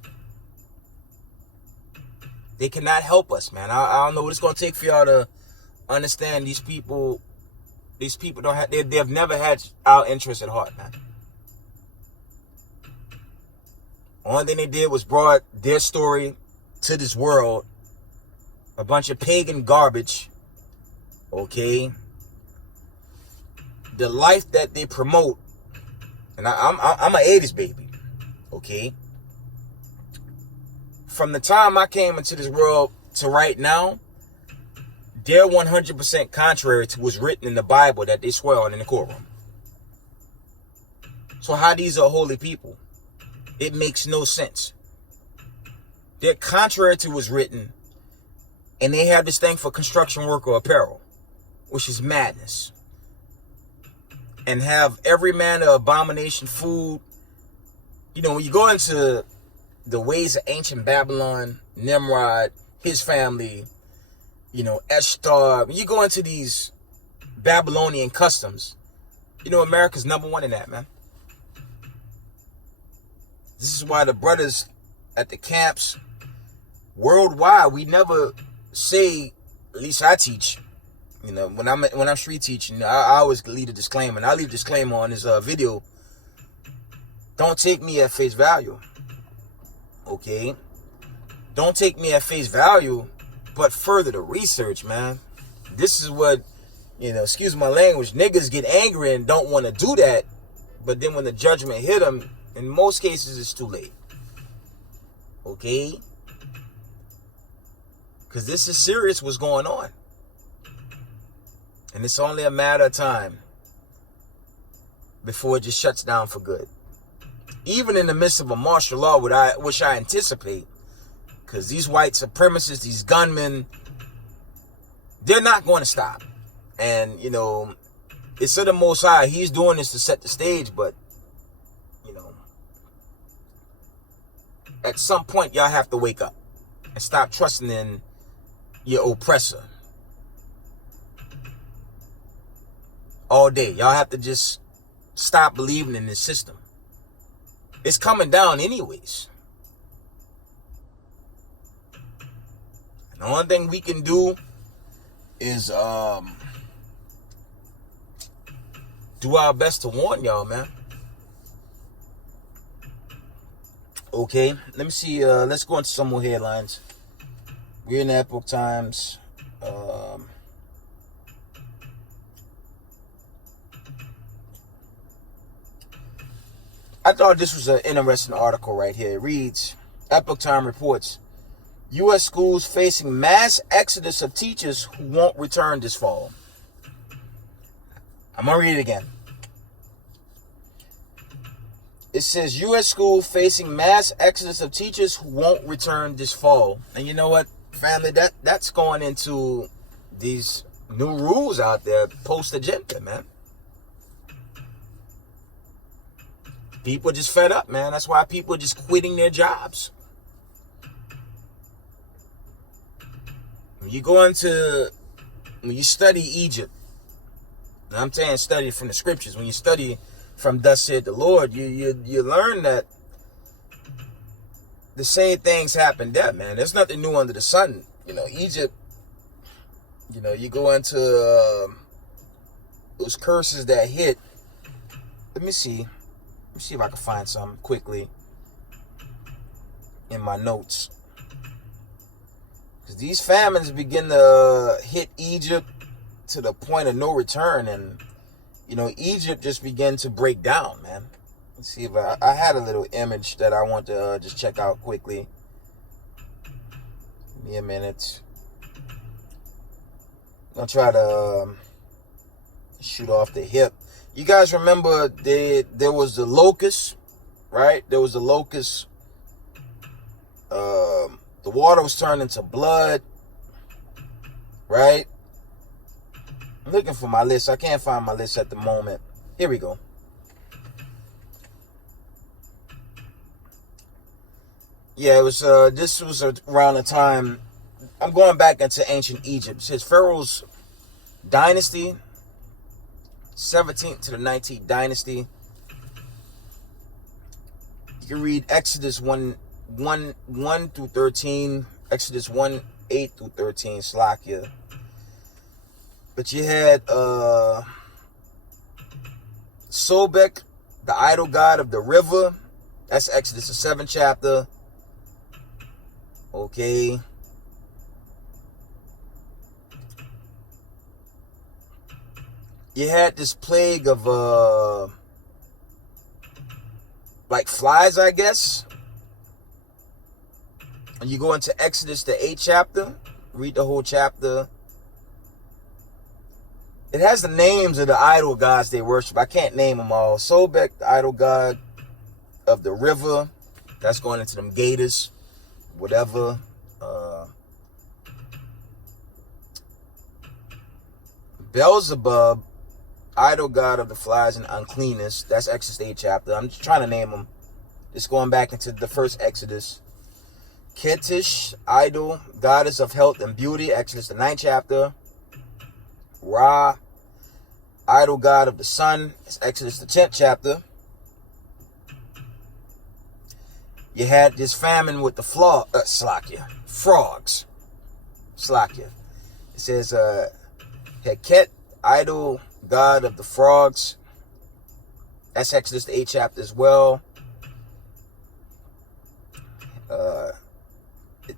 They cannot help us, man. I don't know what it's gonna take for y'all to understand these people don't have, they've never had our interest at heart, man. Only thing they did was brought their story to this world, a bunch of pagan garbage, okay? The life that they promote, and I'm an 80s baby, okay? From the time I came into this world to right now, they're 100% contrary to what's written in the Bible that they swear on in the courtroom. So how these are holy people? It makes no sense. They're contrary to what's written, and they have this thing for construction worker apparel, which is madness. And have every manner of abomination food. When you go into the ways of ancient Babylon, Nimrod, his family, Eshtar, when you go into these Babylonian customs, America's number one in that, man. This is why the brothers at the camps worldwide, we never say, at least I teach, when I'm street teaching, I always leave a disclaimer, and I leave a disclaimer on this video. Don't take me at face value. Okay? Don't take me at face value, but further the research, man. This is what, excuse my language, niggas get angry and don't want to do that, but then when the judgment hit them, in most cases it's too late. Okay? Because this is serious what's going on. And it's only a matter of time before it just shuts down for good. Even in the midst of a martial law, which I anticipate, because these white supremacists, these gunmen, they're not going to stop. And, it's of the Most High. He's doing this to set the stage, but, at some point, y'all have to wake up and stop trusting in your oppressor. all day. Y'all have to just stop believing in this system. It's coming down anyways. And the only thing we can do is do our best to warn y'all, man. Okay, let me see. Let's go into some more headlines. We're in the Epoch Times. I thought this was an interesting article right here. It reads, Epoch Time reports, U.S. schools facing mass exodus of teachers who won't return this fall. I'm going to read it again. It says, U.S. school facing mass exodus of teachers who won't return this fall. And you know what, family? That's going into these new rules out there post-agenda, man. People are just fed up, man. That's why people are just quitting their jobs. When you study Egypt, and I'm saying study from the scriptures, when you study from thus said the Lord, you learn that the same things happened there, man. There's nothing new under the sun. Egypt, you go into those curses that hit. Let me see if I can find some quickly in my notes. Because these famines begin to hit Egypt to the point of no return. And, Egypt just began to break down, man. Let's see if I had a little image that I want to just check out quickly. Give me a minute. I'm going to try to shoot off the hip. You guys remember there was the locust, right? There was the locust. The water was turned into blood, right? I'm looking for my list. I can't find my list at the moment. Here we go. Yeah, it was. This was around the time. I'm going back into ancient Egypt. It says Pharaoh's dynasty. 17th to the 19th dynasty. You can read Exodus 1 through 13, Exodus 1, 8 through 13, Slakia. But you had Sobek, the idol god of the river. That's Exodus, the 7th chapter. Okay. You had this plague of like flies, I guess. And you go into Exodus, the 8th chapter. Read the whole chapter. It has the names of the idol gods they worship. I can't name them all. Sobek, the idol god of the river. That's going into them gators. Whatever. Beelzebub, idol god of the flies and uncleanness. That's Exodus 8 chapter. I'm just trying to name them. Just going back into the first Exodus. Ketish, idol, goddess of health and beauty. Exodus the 9th chapter. Ra, idol god of the sun. It's Exodus the 10th chapter. You had this famine with the frogs. Slakia. It says, Heket, idol, god of the frogs. That's Exodus the 8th chapter as well.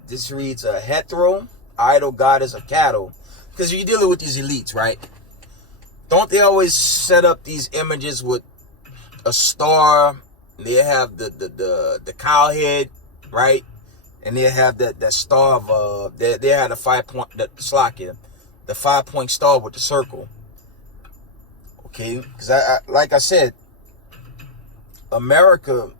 This reads, Hethro, idol, goddess of cattle. Because you're dealing with these elites, right? Don't they always set up these images with a star? They have the cow head, right? And they have that star of they had a 5-point Slakia, the 5-point star with the circle. Okay, because I like I said, America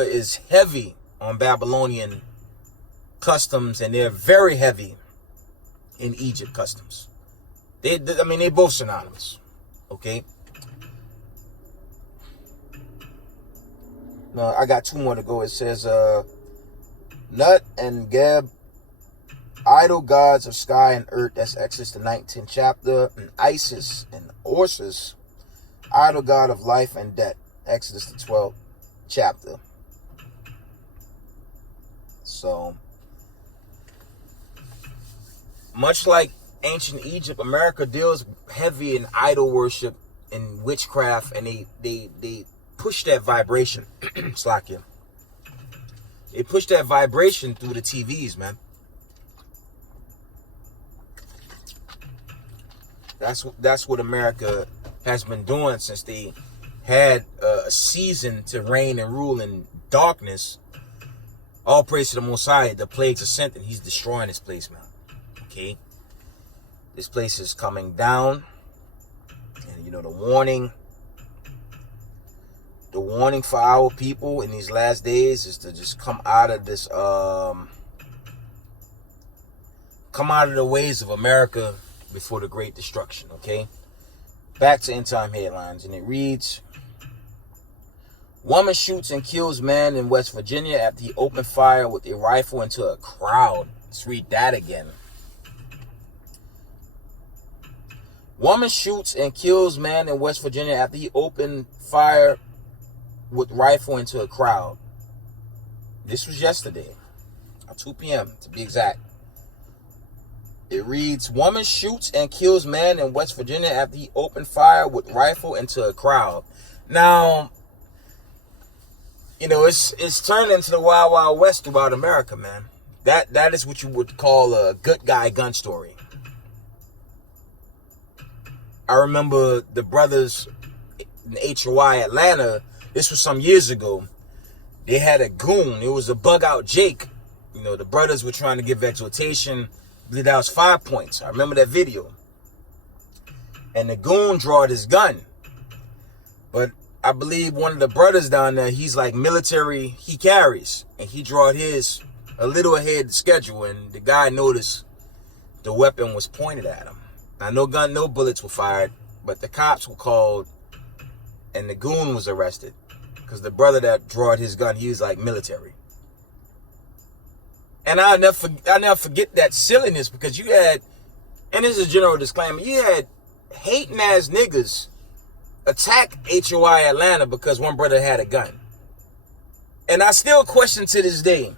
is heavy on Babylonian customs, and they're very heavy in Egypt customs. They're both synonymous. Okay. No, I got 2 more to go. It says Nut and Geb, idol gods of sky and earth. That's Exodus the 19th chapter. And Isis and Orsis, idol god of life and death. Exodus the 12th chapter. So, much like ancient Egypt, America deals heavy in idol worship and witchcraft, and they push that vibration. Slakia. They push that vibration through the TVs, man. That's what America has been doing since they had a season to reign and rule in darkness. All praise to the Most High. The plagues are sent, and He's destroying this place, man. Okay, this place is coming down, and you know the warning for our people in these last days is to just come out of this, come out of the ways of America before the great destruction. Okay, back to end time headlines, and it reads: woman shoots and kills man in West Virginia after he opened fire with a rifle into a crowd. Let's read that again. Woman shoots and kills man in West Virginia after he opened fire with rifle into a crowd. This was yesterday, at 2 p.m. to be exact. It reads: woman shoots and kills man in West Virginia after he opened fire with rifle into a crowd. Now, you know, it's turned into the Wild Wild West throughout America, man. That is what you would call a good guy gun story. I remember the brothers in HOI Atlanta. This was some years ago. They had a goon. It was a bug out Jake. You know, the brothers were trying to give exhortation. I believe that was 5 points. I remember that video. And the goon drawed his gun. But I believe one of the brothers down there, he's like military, he carries. And he drawed his a little ahead of schedule. And the guy noticed the weapon was pointed at him. Now, no bullets were fired. But the cops were called. And the goon was arrested. Because the brother that drawed his gun, he was like military. And I'll never forget that silliness, because you had, and this is a general disclaimer, you had hating ass niggas attack HOI Atlanta because one brother had a gun. And I still question to this day.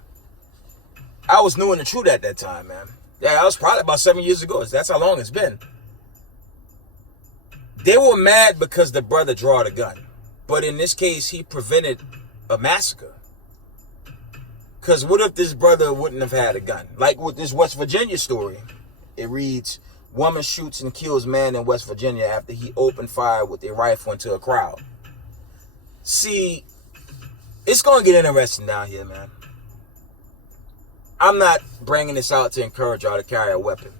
I was new in the truth at that time, man. Yeah, I was probably about 7 years ago. That's how long it's been. They were mad because the brother drawed a gun. But in this case, he prevented a massacre. Because what if this brother wouldn't have had a gun? Like with this West Virginia story, it reads: woman shoots and kills man in West Virginia after he opened fire with a rifle into a crowd. See, it's going to get interesting down here, man. I'm not bringing this out to encourage y'all to carry a weapon.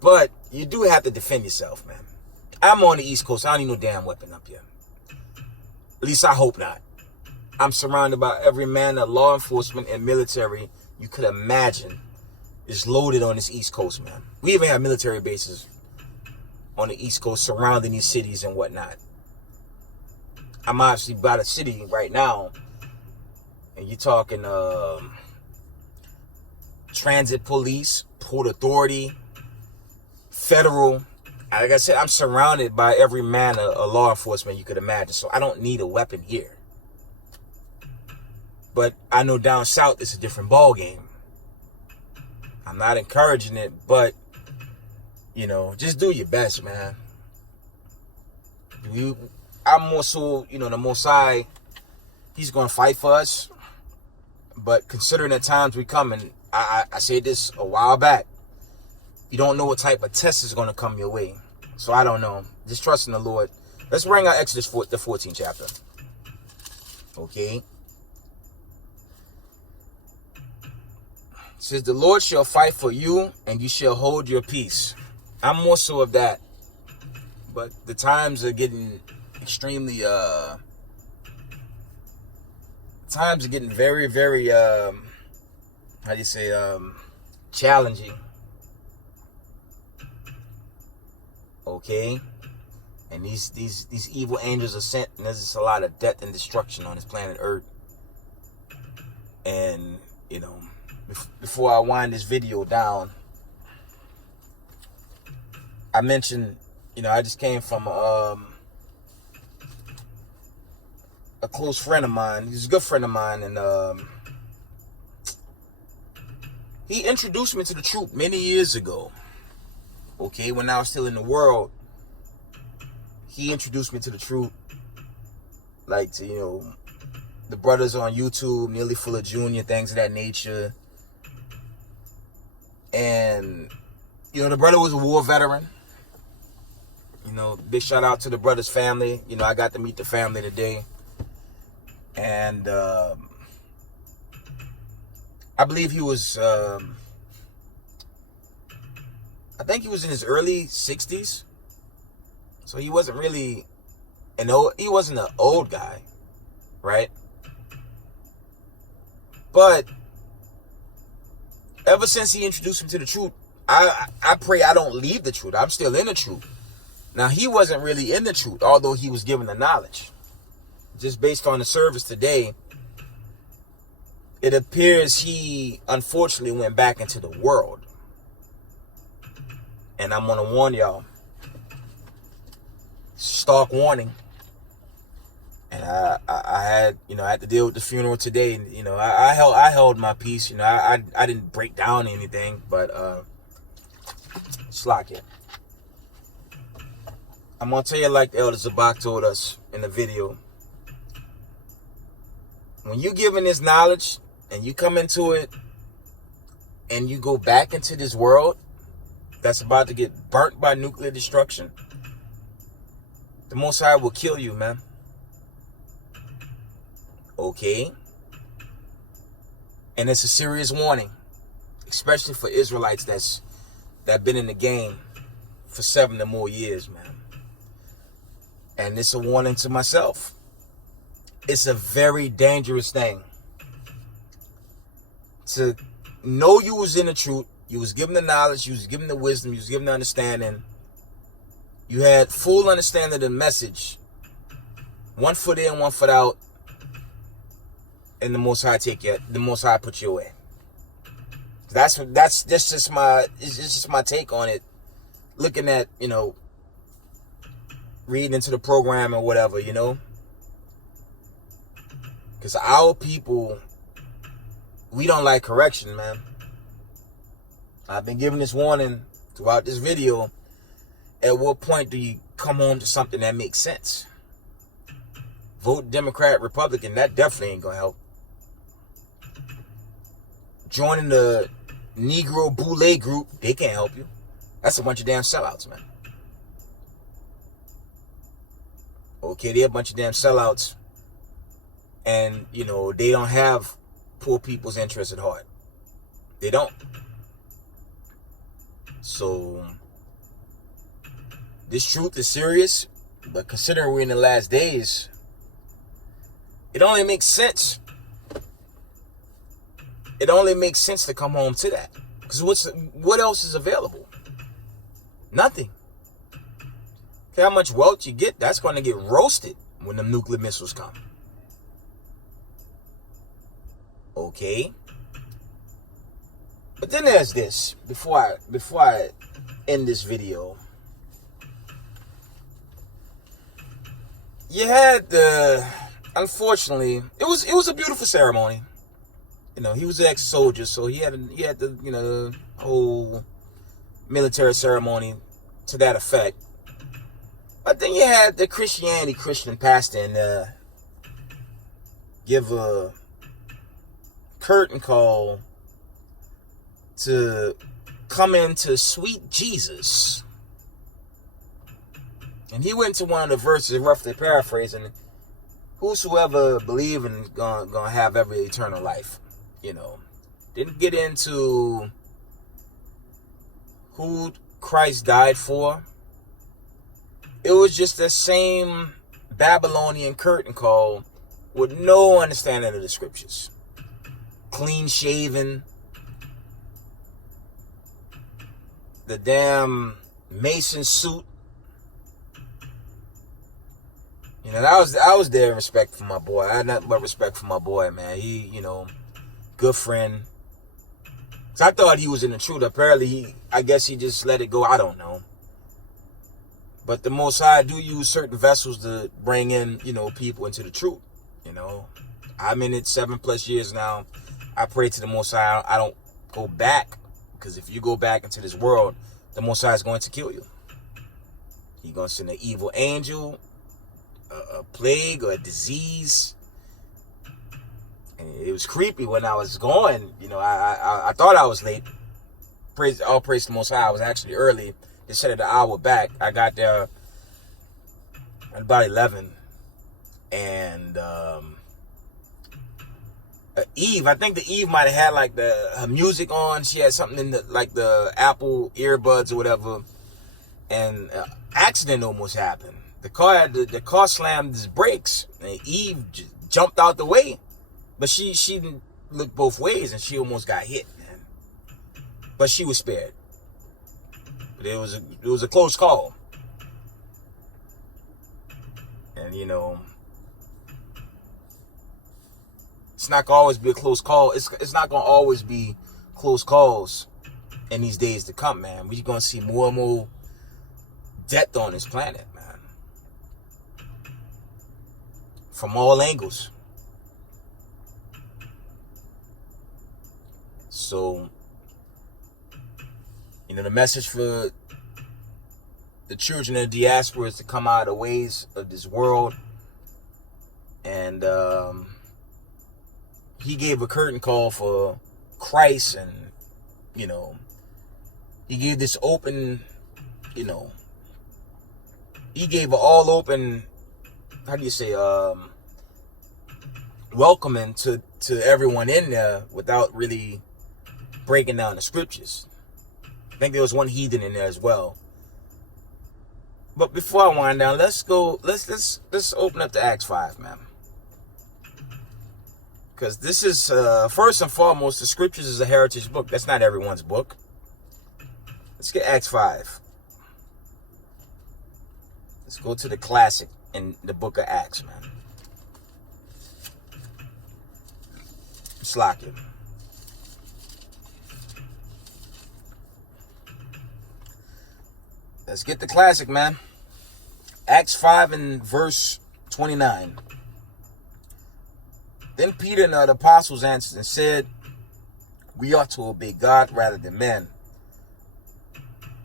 But you do have to defend yourself, man. I'm on the East Coast. I don't need no damn weapon up here. At least I hope not. I'm surrounded by every man of law enforcement and military you could imagine is loaded on this East Coast, man. We even have military bases on the East Coast surrounding these cities and whatnot. I'm obviously by the city right now, and you're talking transit police, port authority, federal. Like I said, I'm surrounded by every man of law enforcement you could imagine, so I don't need a weapon here. But I know down south it's a different ball game. I'm not encouraging it, but, you know, just do your best, man. I'm more so, you know, the Most High, He's going to fight for us. But considering the times we coming, I said this a while back. You don't know what type of test is going to come your way. So I don't know. Just trust in the Lord. Let's bring out Exodus the 14th chapter. Okay. It says, the Lord shall fight for you, and you shall hold your peace. I'm more so of that. But the times are getting extremely, times are getting very, very, challenging. Okay? And these evil angels are sent, and there's just a lot of death and destruction on this planet Earth. And, you know, before I wind this video down, I mentioned, I just came from a close friend of mine. He's a good friend of mine, and he introduced me to the truth many years ago. Okay, when I was still in the world, he introduced me to the truth, like to, the brothers on YouTube, Nearly Full of Junior, things of that nature. And, the brother was a war veteran. Big shout out to the brother's family. I got to meet the family today. And I believe he was, I think he was in his early 60s. So he wasn't really he wasn't an old guy, right? But ever since he introduced me to the truth, I pray I don't leave the truth. I'm still in the truth. Now, he wasn't really in the truth, although he was given the knowledge. Just based on the service today, it appears he unfortunately went back into the world. And I'm going to warn y'all. Stark warning. And I had to deal with the funeral today. And, I held my peace. I didn't break down anything, but slack it. I'm going to tell you like the Elder Zabak told us in the video. When you're given this knowledge and you come into it and you go back into this world that's about to get burnt by nuclear destruction, the Most High will kill you, man. Okay? And it's a serious warning, especially for Israelites that been in the game for 7 or more years, man. And it's a warning to myself. It's a very dangerous thing to know you was in the truth. You was given the knowledge. You was given the wisdom. You was given the understanding. You had full understanding of the message. 1 foot in, 1 foot out. And the Most High the Most High put you away. That's just my take on it. Looking at, reading into the program or whatever, because our people, we don't like correction, man. I've been giving this warning throughout this video. At what point do you come home to something that makes sense? Vote Democrat, Republican, that definitely ain't gonna help. Joining the Negro Boule group, they can't help you. That's a bunch of damn sellouts, man. Okay, they're a bunch of damn sellouts. And, they don't have poor people's interests at heart. They don't. So, this truth is serious. But considering we're in the last days, it only makes sense. It only makes sense to come home to that. Because what else is available? Nothing. How much wealth you get, that's going to get roasted when the nuclear missiles come. Okay. But then there's this. Before I end this video, you had unfortunately, it was a beautiful ceremony. He was an ex-soldier, so he had the whole military ceremony to that effect. But then you had the Christian pastor and give a curtain call to come into sweet Jesus. And he went to one of the verses, roughly paraphrasing, whosoever believe in gonna have every eternal life. Didn't get into who Christ died for. It was just the same Babylonian curtain call with no understanding of the scriptures. Clean shaven. The damn Mason suit. I was there in respect for my boy. I had nothing but respect for my boy, man. He, good friend. So I thought he was in the truth. Apparently, I guess he just let it go. I don't know. But the Most High do use certain vessels to bring in, people into the truth. I'm in it 7+ years now. I pray to the Most High. I don't go back, because if you go back into this world, the Most High is going to kill you. He's going to send an evil angel, a plague, or a disease. And it was creepy when I was going. I thought I was late. All praise to the Most High. I was actually early. They set it an hour back. I got there at about 11. And Eve, I think the Eve might have had like her music on. She had something in the Apple earbuds or whatever. And accident almost happened. The car slammed its brakes. And Eve jumped out the way. But she looked both ways and she almost got hit, man. But she was spared. But it was a close call. And it's not gonna always be a close call. It's not gonna always be close calls in these days to come, man. We're gonna see more and more death on this planet, man. From all angles. So, the message for the children of the diaspora is to come out of the ways of this world. And he gave a curtain call for Christ, and he gave this open, he gave an all open, welcoming to everyone in there without really breaking down the scriptures. I think there was one heathen in there as well. But before I wind down, let's open up to Acts 5, man. Because this is, first and foremost, the scriptures is a heritage book. That's not everyone's book. Let's get Acts 5. Let's go to the classic in the book of Acts, man. Slack it. Let's get the classic, man. Acts 5 and verse 29. Then Peter and the apostles answered and said, we ought to obey God rather than men.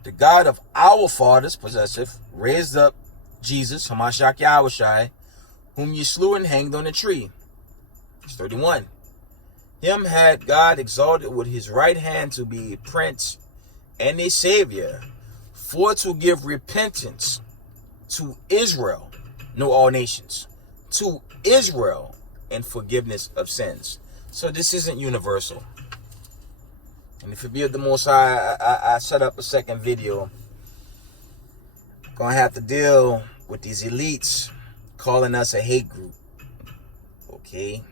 The God of our fathers, possessive, raised up Jesus, Hamashiach Yahushai, whom ye slew and hanged on a tree. Verse 31. Him had God exalted with his right hand to be a prince and a savior, for to give repentance to Israel, no, all nations, to Israel, and forgiveness of sins. So this isn't universal. And if it be of the Most High, I set up a second video. Gonna have to deal with these elites calling us a hate group. Okay?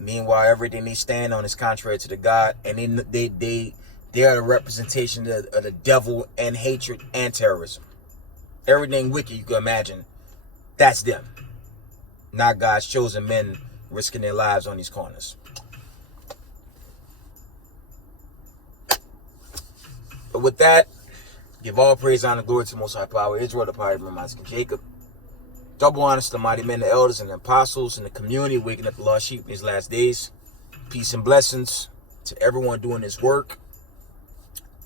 Meanwhile, everything they stand on is contrary to the God, and they are the representation of the devil and hatred and terrorism. Everything wicked you can imagine, that's them. Not God's chosen men risking their lives on these corners. But with that, give all praise, honor, glory to the Most High Power, Israel, the power of Isaac and Jacob. Double honors to the mighty men, the elders, and the apostles, and the community waking up the lost sheep in these last days. Peace and blessings to everyone doing this work.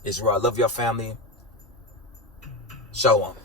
Israel, I love your family. Shalom.